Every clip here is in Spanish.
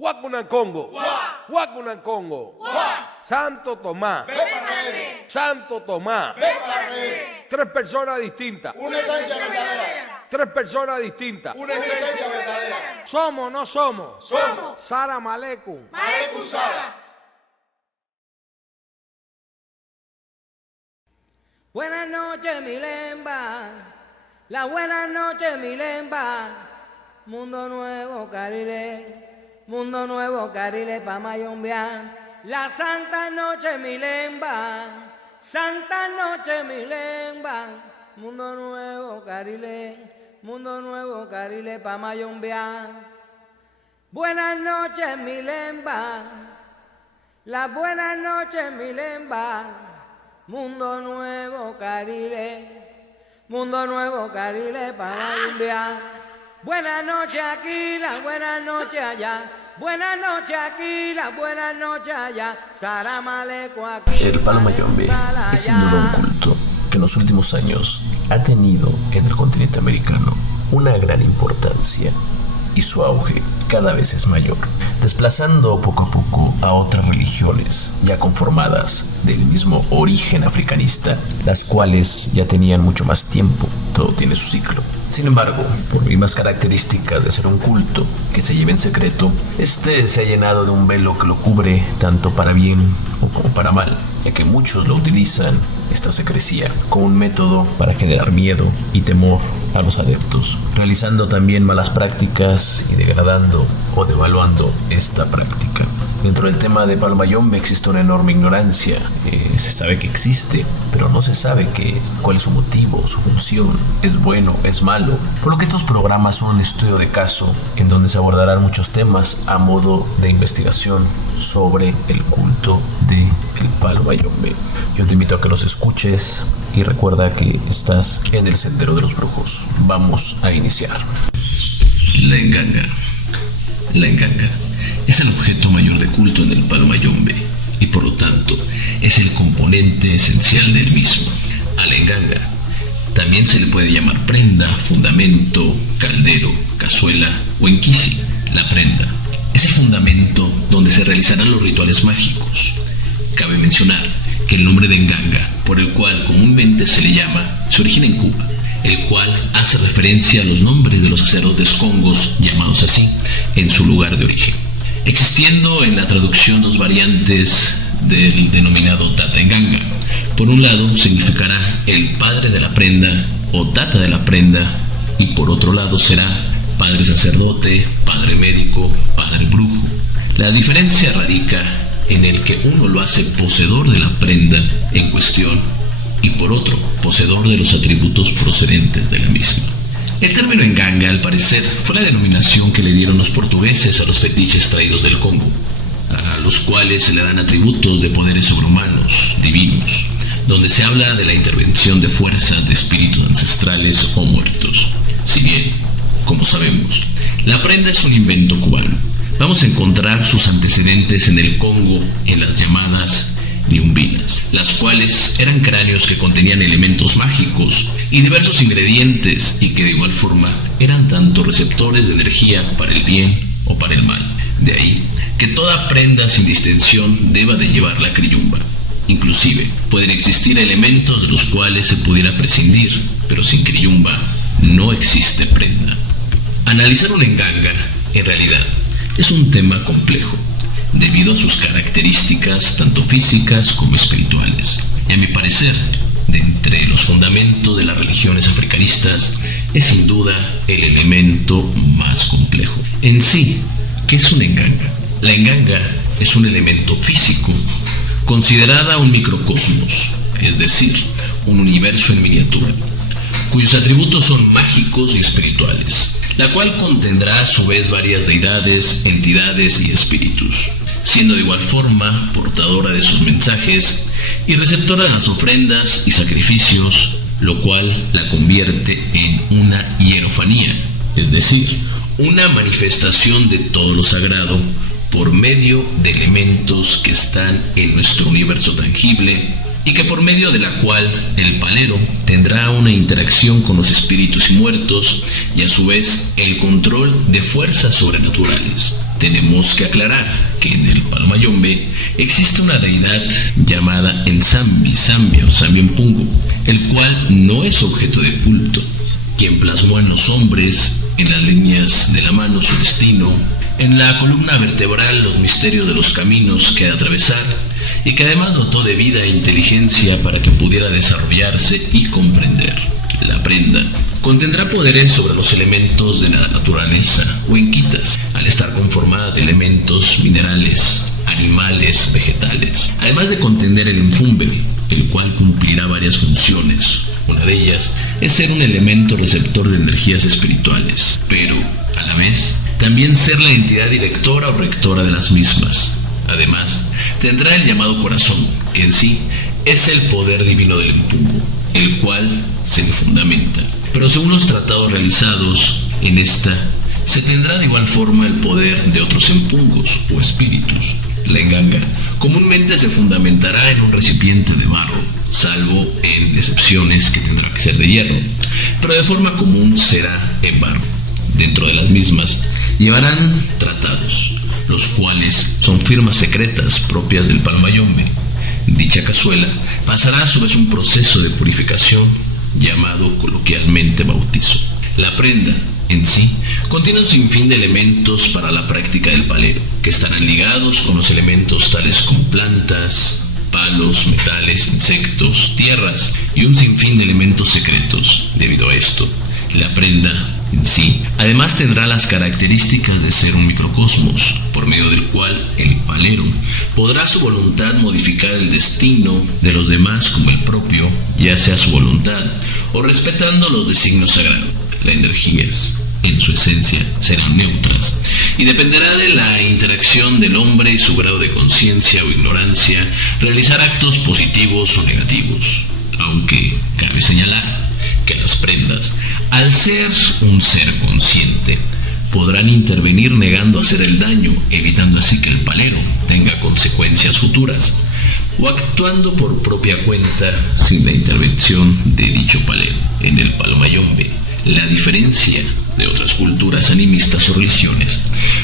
Huacunancongo, Huacunancongo, Santo Tomás, Santo Tomás, tres personas distintas, una esencia verdadera, tres personas distintas. una esencia verdadera. Somos, no somos. Somos. Salam aleikum. Aleikum salam. Buenas noches, Milemba. La buenas noches, Milemba. Mundo nuevo, Carile. Mundo nuevo, Carile, pa' mayombear. La santa noche, Milemba. Santa noche, Milemba. Mundo nuevo, Carile. Mundo nuevo, Carile, pa' mayombear. Buenas noches, Milemba. La buenas noches, Milemba. Mundo nuevo, Carile. Mundo nuevo, Carile, para mayombear. Buenas noches aquí, las buenas noches allá. Buenas noches aquí, las buenas noches allá. Saramaleco aquí. El palo mayombe es sin duda un culto que en los últimos años ha tenido en el continente americano una gran importancia y su auge cada vez es mayor, desplazando poco a poco a otras religiones ya conformadas del mismo origen africanista, las cuales ya tenían mucho más tiempo. Todo tiene su ciclo. Sin embargo, por mismas características de ser un culto que se lleva en secreto, este se ha llenado de un velo que lo cubre tanto para bien como para mal, ya que muchos lo utilizan, esta secrecía, como un método para generar miedo y temor a los adeptos, realizando también malas prácticas y degradando o devaluando esta práctica. Dentro del tema de palo mayombe existe una enorme ignorancia. Se sabe que existe, pero no se sabe cuál es su motivo, su función, es bueno, es malo. Por lo que estos programas son un estudio de caso en donde se abordarán muchos temas a modo de investigación sobre el culto del palo mayombe. Yo te invito a que los escuches y recuerda que estás en el sendero de los brujos. Vamos a iniciar. La enganga. La enganga es el objeto mayor de culto en el palo mayombe y por lo tanto es el componente esencial del mismo. A la enganga también se le puede llamar prenda, fundamento, caldero, cazuela o enquisi. La prenda es el fundamento donde se realizarán los rituales mágicos. Cabe mencionar que el nombre de enganga, por el cual comúnmente se le llama, se origina en Cuba, el cual hace referencia a los nombres de los sacerdotes congos llamados así en su lugar de origen, existiendo en la traducción dos variantes del denominado Tata Enganga. Por un lado significará el padre de la prenda o tata de la prenda, y por otro lado será padre sacerdote, padre médico, padre brujo. La diferencia radica en el que uno lo hace poseedor de la prenda en cuestión y por otro poseedor de los atributos procedentes de la misma. El término enganga, al parecer, fue la denominación que le dieron los portugueses a los fetiches traídos del Congo, a los cuales se le dan atributos de poderes sobrehumanos, divinos, donde se habla de la intervención de fuerzas de espíritus ancestrales o muertos. Si bien, como sabemos, la prenda es un invento cubano, vamos a encontrar sus antecedentes en el Congo, en las llamadas liumbinas, las cuales eran cráneos que contenían elementos mágicos y diversos ingredientes y que de igual forma eran tanto receptores de energía para el bien o para el mal. De ahí que toda prenda sin distinción deba de llevar la criyumba. Inclusive pueden existir elementos de los cuales se pudiera prescindir, pero sin criyumba no existe prenda. Analizar una enganga, en realidad, es un tema complejo, debido a sus características tanto físicas como espirituales. Y a mi parecer, de entre los fundamentos de las religiones africanistas, es sin duda el elemento más complejo. En sí, ¿qué es una enganga? La enganga es un elemento físico, considerada un microcosmos, es decir, un universo en miniatura, cuyos atributos son mágicos y espirituales, la cual contendrá a su vez varias deidades, entidades y espíritus, siendo de igual forma portadora de sus mensajes y receptora de las ofrendas y sacrificios, lo cual la convierte en una hierofanía, es decir, una manifestación de todo lo sagrado por medio de elementos que están en nuestro universo tangible y que por medio de la cual el palero tendrá una interacción con los espíritus y muertos y a su vez el control de fuerzas sobrenaturales. tenemos que aclarar que en el Palo Mayombe existe una deidad llamada Nsambi, Sambia o Sambiempungo, el cual no es objeto de culto, quien plasmó en los hombres, en las líneas de la mano su destino, en la columna vertebral los misterios de los caminos que atravesar, y que además dotó de vida e inteligencia para que pudiera desarrollarse y comprender. La prenda contendrá poderes sobre los elementos de la naturaleza o enquitas, al estar conformada de elementos minerales, animales, vegetales, además de contener el enfumbe, el cual cumplirá varias funciones. Una de ellas es ser un elemento receptor de energías espirituales, pero a la vez también ser la entidad directora o rectora de las mismas. Además, tendrá el llamado corazón, que en sí es el poder divino del empungo, el cual se le fundamenta. Pero según los tratados realizados en esta, se tendrá de igual forma el poder de otros empungos o espíritus. La enganga comúnmente se fundamentará en un recipiente de barro, salvo en excepciones que tendrá que ser de hierro, pero de forma común será en barro. Dentro de las mismas llevarán tratados, los cuales son firmas secretas propias del Palo Mayombe. Dicha cazuela pasará a su vez un proceso de purificación llamado coloquialmente bautizo. La prenda en sí contiene un sinfín de elementos para la práctica del palero, que estarán ligados con los elementos tales como plantas, palos, metales, insectos, tierras y un sinfín de elementos secretos. Debido a esto, la prenda en sí además tendrá las características de ser un microcosmos, por medio del cual el palero podrá a su voluntad modificar el destino de los demás como el propio, ya sea su voluntad o respetando los designios sagrados. Las energías en su esencia serán neutras y dependerá de la interacción del hombre y su grado de conciencia o ignorancia realizar actos positivos o negativos, aunque cabe señalar que las prendas, al ser un ser consciente, podrán intervenir negando hacer el daño, evitando así que el palero tenga consecuencias futuras, o actuando por propia cuenta sin la intervención de dicho palero. En el Palo Mayombe, la diferencia de otras culturas animistas o religiones,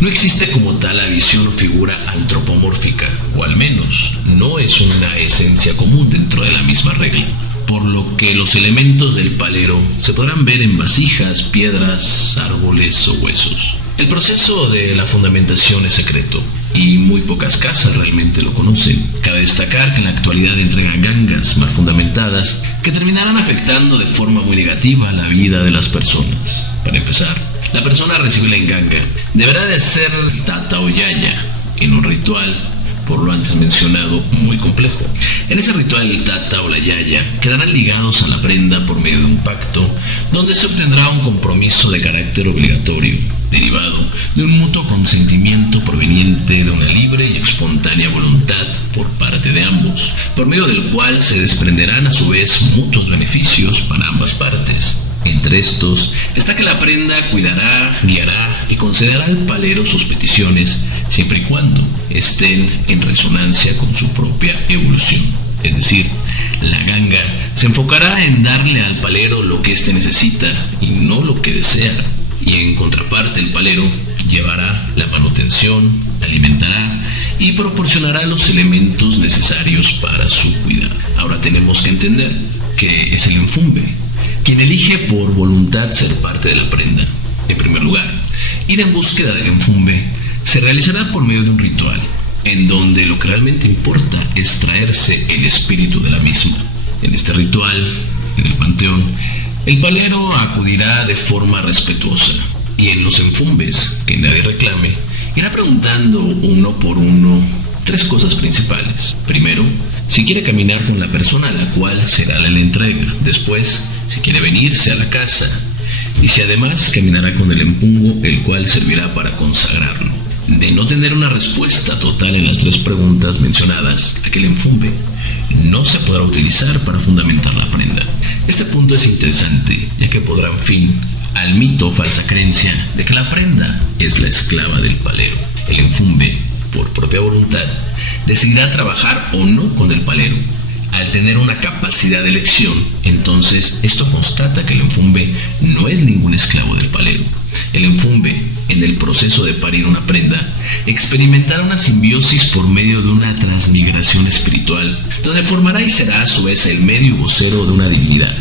no existe como tal la visión o figura antropomórfica, o al menos no es una esencia común dentro de la misma regla, por lo que los elementos del palero se podrán ver en vasijas, piedras, árboles o huesos. El proceso de la fundamentación es secreto y muy pocas casas realmente lo conocen. Cabe destacar que en la actualidad entregan gangas mal fundamentadas que terminarán afectando de forma muy negativa la vida de las personas. Para empezar, la persona recibe la enganga deberá de ser tata o yaya en un ritual, por lo antes mencionado, muy complejo. En ese ritual el tata o la yaya quedarán ligados a la prenda por medio de un pacto, donde se obtendrá un compromiso de carácter obligatorio, derivado de un mutuo consentimiento proveniente de una libre y espontánea voluntad por parte de ambos, por medio del cual se desprenderán a su vez mutuos beneficios para ambas partes. Entre estos está que la prenda cuidará, guiará y concederá al palero sus peticiones, siempre y cuando estén en resonancia con su propia evolución. Es decir, la ganga se enfocará en darle al palero lo que éste necesita y no lo que desea. Y en contraparte el palero llevará la manutención, alimentará y proporcionará los elementos necesarios para su cuidado. Ahora tenemos que entender que es el enfumbe quien elige por voluntad ser parte de la prenda. En primer lugar, ir en búsqueda del enfumbe se realizará por medio de un ritual, en donde lo que realmente importa es traerse el espíritu de la misma. En este ritual, en el panteón, el palero acudirá de forma respetuosa, y en los enfumbes que nadie reclame, irá preguntando uno por uno 3 cosas principales. Primero, si quiere caminar con la persona a la cual será la entrega. Después, si quiere venirse a la casa. Y si además caminará con el empungo, el cual servirá para consagrarlo. De no tener una respuesta total en las 3 preguntas mencionadas, aquel enfumbe no se podrá utilizar para fundamentar la prenda. Este punto es interesante, ya que podrá dar fin al mito o falsa creencia de que la prenda es la esclava del palero. El enfumbe, por propia voluntad, decidirá trabajar o no con el palero. Al tener una capacidad de elección, entonces esto constata que el enfumbe no es ningún esclavo del palero. el enfumbe, en el proceso de parir una prenda, experimentará una simbiosis por medio de una transmigración espiritual, donde formará y será a su vez el medio vocero de una divinidad,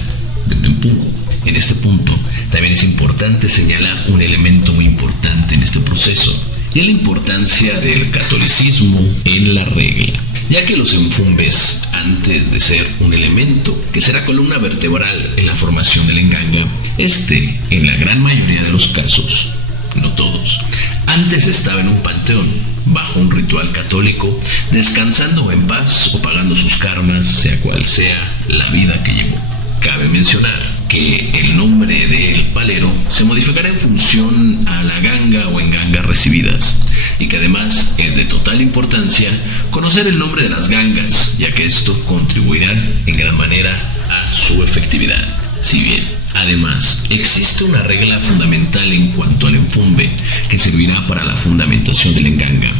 de un empungo. En este punto, también es importante señalar un elemento muy importante en este proceso, y es la importancia del catolicismo en la regla, ya que los enfumbes, antes de ser un elemento que será columna vertebral en la formación del enganga, en la gran mayoría de los casos, no todos, antes estaba en un panteón, bajo un ritual católico, descansando en paz o pagando sus karmas, sea cual sea la vida que llevó. Cabe mencionar que el nombre del palero se modificará en función a la ganga o engangas recibidas, y que además es de total importancia conocer el nombre de las gangas, ya que esto contribuirá en gran manera a su efectividad. Si bien, además, existe una regla fundamental en cuanto al enfumbe que servirá para la fundamentación del enganga.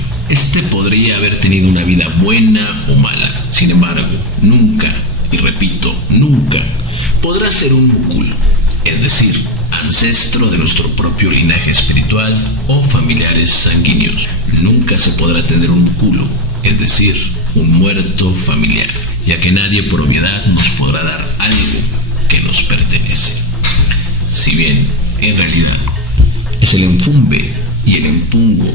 Podría haber tenido una vida buena o mala, sin embargo, nunca, y repito, nunca, podrá ser un mucul, es decir, ancestro de nuestro propio linaje espiritual o familiares sanguíneos. Nunca se podrá tener un muculo, es decir, un muerto familiar, ya que nadie por obviedad nos podrá dar algo que nos pertenece. Si bien, en realidad, es el enfumbe y el empungo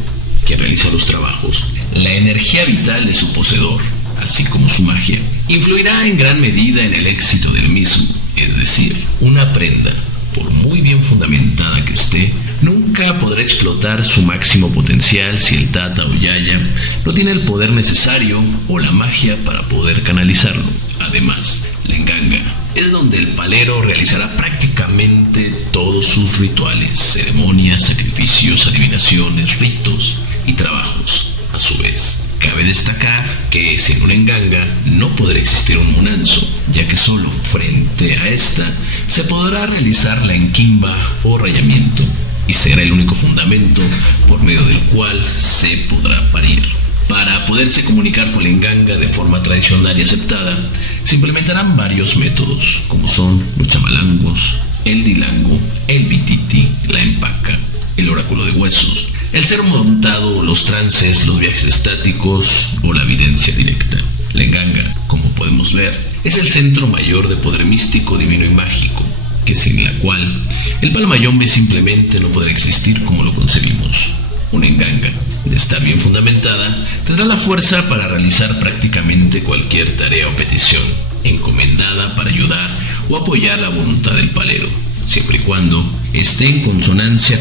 que realiza los trabajos, la energía vital de su poseedor, así como su magia, influirá en gran medida en el éxito del mismo. Es decir, una prenda, por muy bien fundamentada que esté, nunca podrá explotar su máximo potencial si el tata o yaya no tiene el poder necesario o la magia para poder canalizarlo. Además, la enganga es donde el palero realizará prácticamente todos sus rituales, ceremonias, sacrificios, adivinaciones, ritos y trabajos. A su vez, cabe destacar que sin una enganga no podrá existir un munanzo, ya que solo frente a esta se podrá realizar la enquimba o rayamiento, y será el único fundamento por medio del cual se podrá parir. Para poderse comunicar con la enganga de forma tradicional y aceptada, se implementarán varios métodos, como son los chamalangos, el dilango, el bititi, la empaca, el oráculo de huesos, el ser montado, los trances, los viajes estáticos o la evidencia directa. La enganga, como podemos ver, es el centro mayor de poder místico, divino y mágico, que sin la cual el palmayombe simplemente no podrá existir como lo concebimos. Una enganga, de estar bien fundamentada, tendrá la fuerza para realizar prácticamente cualquier tarea o petición encomendada para ayudar o apoyar la voluntad del palero, siempre y cuando esté en consonancia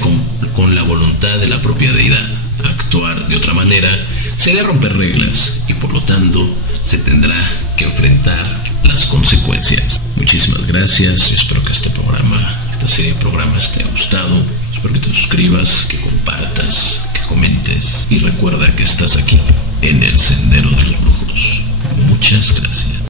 con la voluntad de la propia deidad. Actuar de otra manera sería romper reglas y por lo tanto se tendrá que enfrentar las consecuencias. Muchísimas gracias, espero que esta serie de programas te haya gustado. Espero que te suscribas, que compartas, que comentes y recuerda que estás aquí en el Sendero de los Brujos. Muchas gracias.